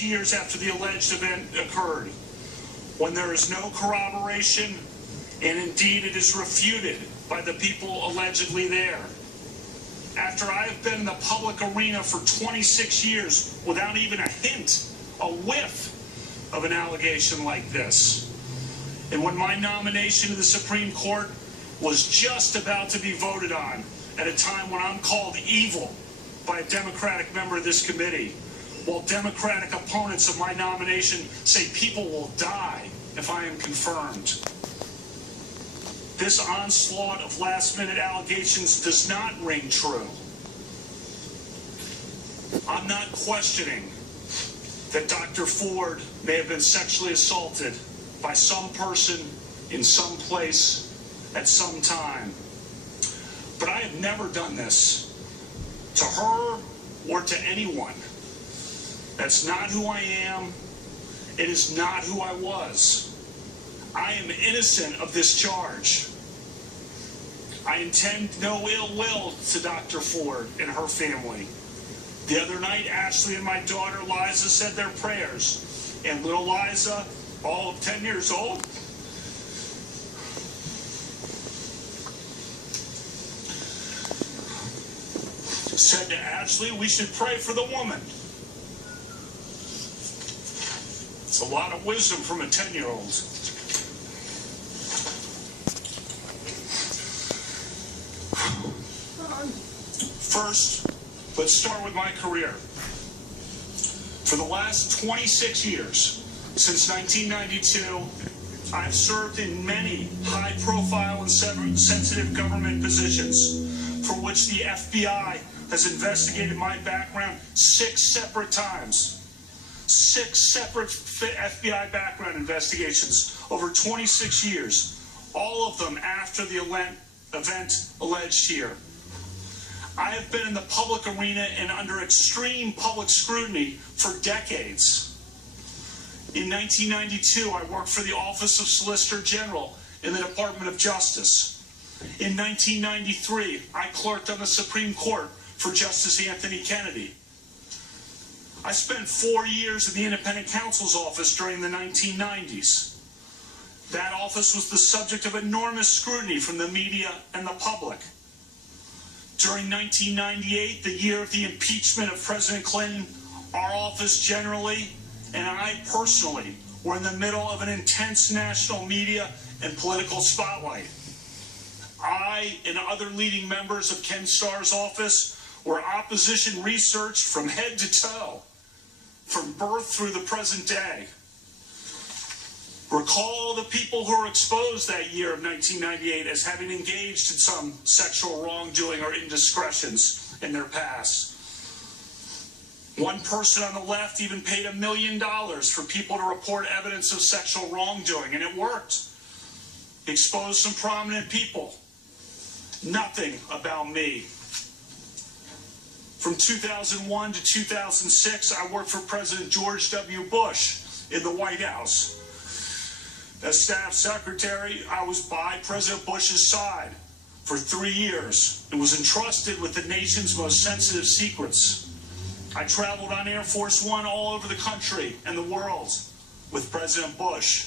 Years after the alleged event occurred, when there is no corroboration, and indeed it is refuted by the people allegedly there. After I have been in the public arena for 26 years without even a hint, a whiff of an allegation like this, and when my nomination to the Supreme Court was just about to be voted on at a time when I'm called evil by a Democratic member of this committee, while Democratic opponents of my nomination say people will die if I am confirmed. This onslaught of last-minute allegations does not ring true. I'm not questioning that Dr. Ford may have been sexually assaulted by some person in some place at some time. But I have never done this to her or to anyone. That's not who I am. It is not who I was. I am innocent of this charge. I intend no ill will to Dr. Ford and her family. The other night, Ashley and my daughter Liza said their prayers, and little Liza, all of 10 years old, said to Ashley, we should pray for the woman. It's a lot of wisdom from a 10-year-old. First, let's start with my career. For the last 26 years, since 1992, I've served in many high-profile and sensitive government positions for which the FBI has investigated my background 6 separate times. 6 separate FBI background investigations over 26 years, all of them after the event alleged here. I have been in the public arena and under extreme public scrutiny for decades. In 1992, I worked for the Office of Solicitor General in the Department of Justice. In 1993, I clerked on the Supreme Court for Justice Anthony Kennedy. I spent 4 years in the Independent Counsel's Office during the 1990s. That office was the subject of enormous scrutiny from the media and the public. During 1998, the year of the impeachment of President Clinton, our office generally, and I personally, were in the middle of an intense national media and political spotlight. I and other leading members of Ken Starr's office were opposition researched from head to toe, from birth through the present day. Recall the people who were exposed that year of 1998 as having engaged in some sexual wrongdoing or indiscretions in their past. One person on the left even paid $1 million for people to report evidence of sexual wrongdoing, and it worked. Exposed some prominent people. Nothing about me. From 2001 to 2006, I worked for President George W. Bush in the White House. As staff secretary, I was by President Bush's side for 3 years and was entrusted with the nation's most sensitive secrets. I traveled on Air Force One all over the country and the world with President Bush.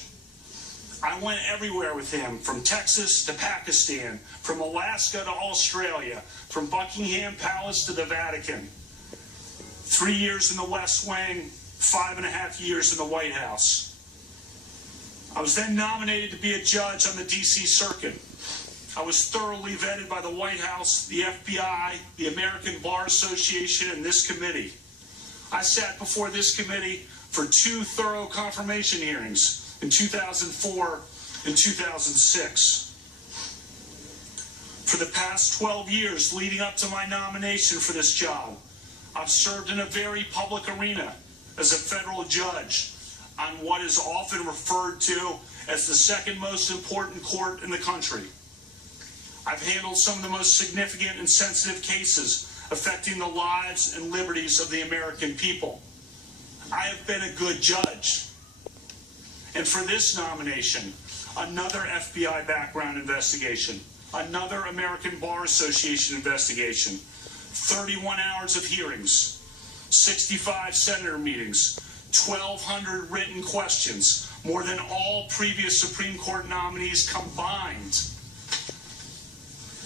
I went everywhere with him, from Texas to Pakistan, from Alaska to Australia, from Buckingham Palace to the Vatican. 3 years in the West Wing, 5.5 years in the White House. I was then nominated to be a judge on the D.C. Circuit. I was thoroughly vetted by the White House, the FBI, the American Bar Association, and this committee. I sat before this committee for 2 thorough confirmation hearings in 2004 and 2006. For the past 12 years leading up to my nomination for this job, I've served in a very public arena as a federal judge on what is often referred to as the second most important court in the country. I've handled some of the most significant and sensitive cases affecting the lives and liberties of the American people. I have been a good judge. And for this nomination, another FBI background investigation, another American Bar Association investigation, 31 hours of hearings, 65 senator meetings, 1,200 written questions, more than all previous Supreme Court nominees combined.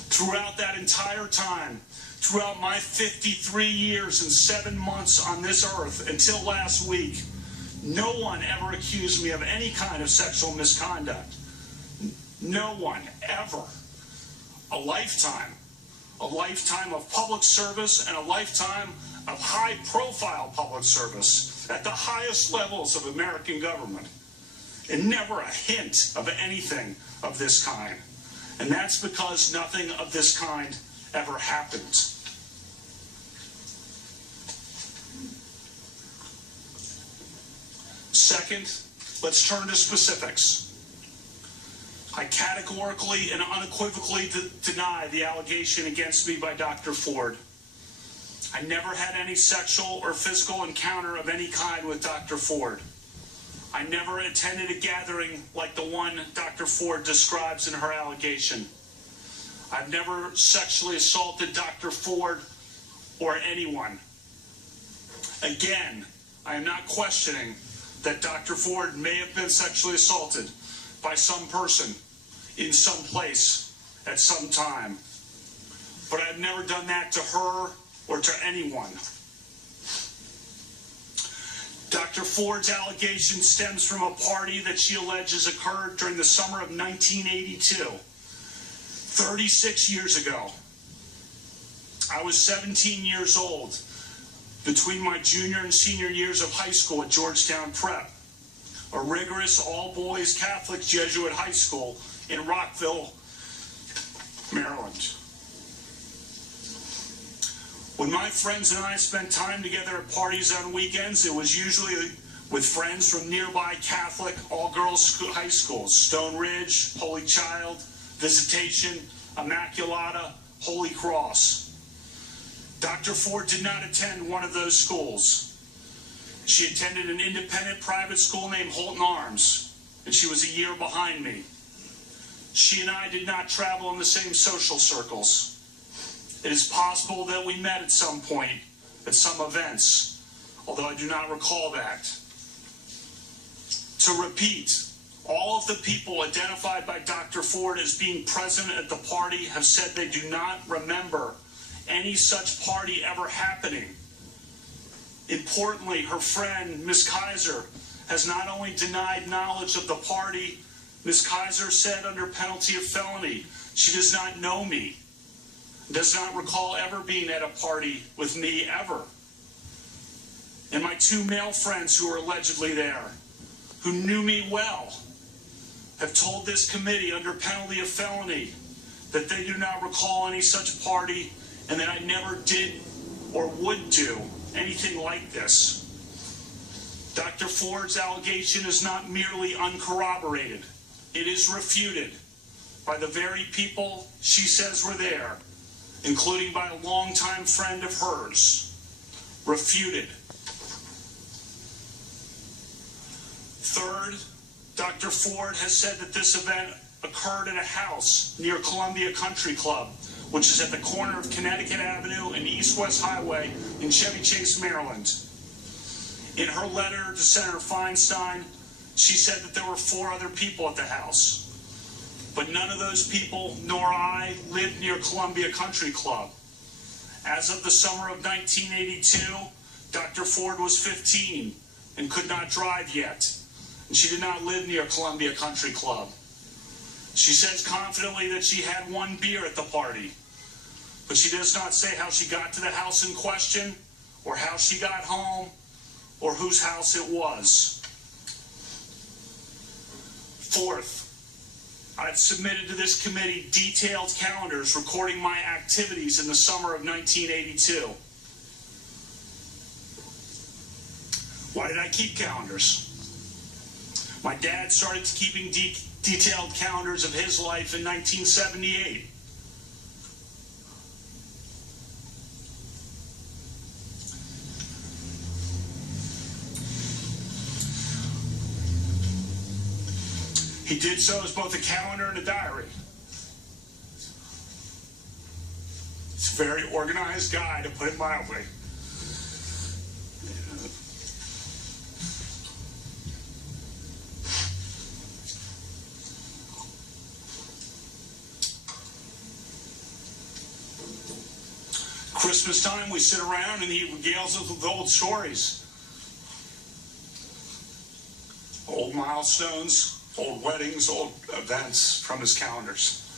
Throughout that entire time, throughout my 53 years and 7 months on this earth until last week, no one ever accused me of any kind of sexual misconduct. No one, ever. A lifetime of public service and a lifetime of high-profile public service at the highest levels of American government. And never a hint of anything of this kind. And that's because nothing of this kind ever happened. Second, let's turn to specifics. I categorically and unequivocally deny the allegation against me by Dr. Ford. I never had any sexual or physical encounter of any kind with Dr. Ford. I never attended a gathering like the one Dr. Ford describes in her allegation. I've never sexually assaulted Dr. Ford or anyone. Again, I am not questioning that Dr. Ford may have been sexually assaulted by some person in some place at some time. But I've never done that to her or to anyone. Dr. Ford's allegation stems from a party that she alleges occurred during the summer of 1982, 36 years ago. I was 17 years old between my junior and senior years of high school at Georgetown Prep, a rigorous all-boys Catholic Jesuit high school in Rockville, Maryland. When my friends and I spent time together at parties on weekends, it was usually with friends from nearby Catholic all-girls high schools: Stone Ridge, Holy Child, Visitation, Immaculata, Holy Cross. Dr. Ford did not attend one of those schools. She attended an independent private school named Holton Arms, and she was a year behind me. She and I did not travel in the same social circles. It is possible that we met at some point, at some events, although I do not recall that. To repeat, all of the people identified by Dr. Ford as being present at the party have said they do not remember any such party ever happening. Importantly, her friend, Ms. Kaiser, has not only denied knowledge of the party. Ms. Kaiser said under penalty of felony, she does not know me, does not recall ever being at a party with me ever. And my two male friends who were allegedly there, who knew me well, have told this committee under penalty of felony that they do not recall any such party and that I never did or would do anything like this. Dr. Ford's allegation is not merely uncorroborated. It is refuted by the very people she says were there, including by a longtime friend of hers. Refuted. Third, Dr. Ford has said that this event occurred at a house near Columbia Country Club, which is at the corner of Connecticut Avenue and East-West Highway in Chevy Chase, Maryland. In her letter to Senator Feinstein, she said that there were 4 other people at the house. But none of those people, nor I, lived near Columbia Country Club. As of the summer of 1982, Dr. Ford was 15 and could not drive yet, and she did not live near Columbia Country Club. She says confidently that she had 1 beer at the party, but she does not say how she got to the house in question, or how she got home, or whose house it was. Fourth, I've submitted to this committee detailed calendars recording my activities in the summer of 1982. Why did I keep calendars? My dad started keeping detailed calendars of his life in 1978. He did so as both a calendar and a diary. He's a very organized guy, to put it mildly. Christmas time, we sit around and he regales us with old stories. Old milestones, old weddings, old events from his calendars.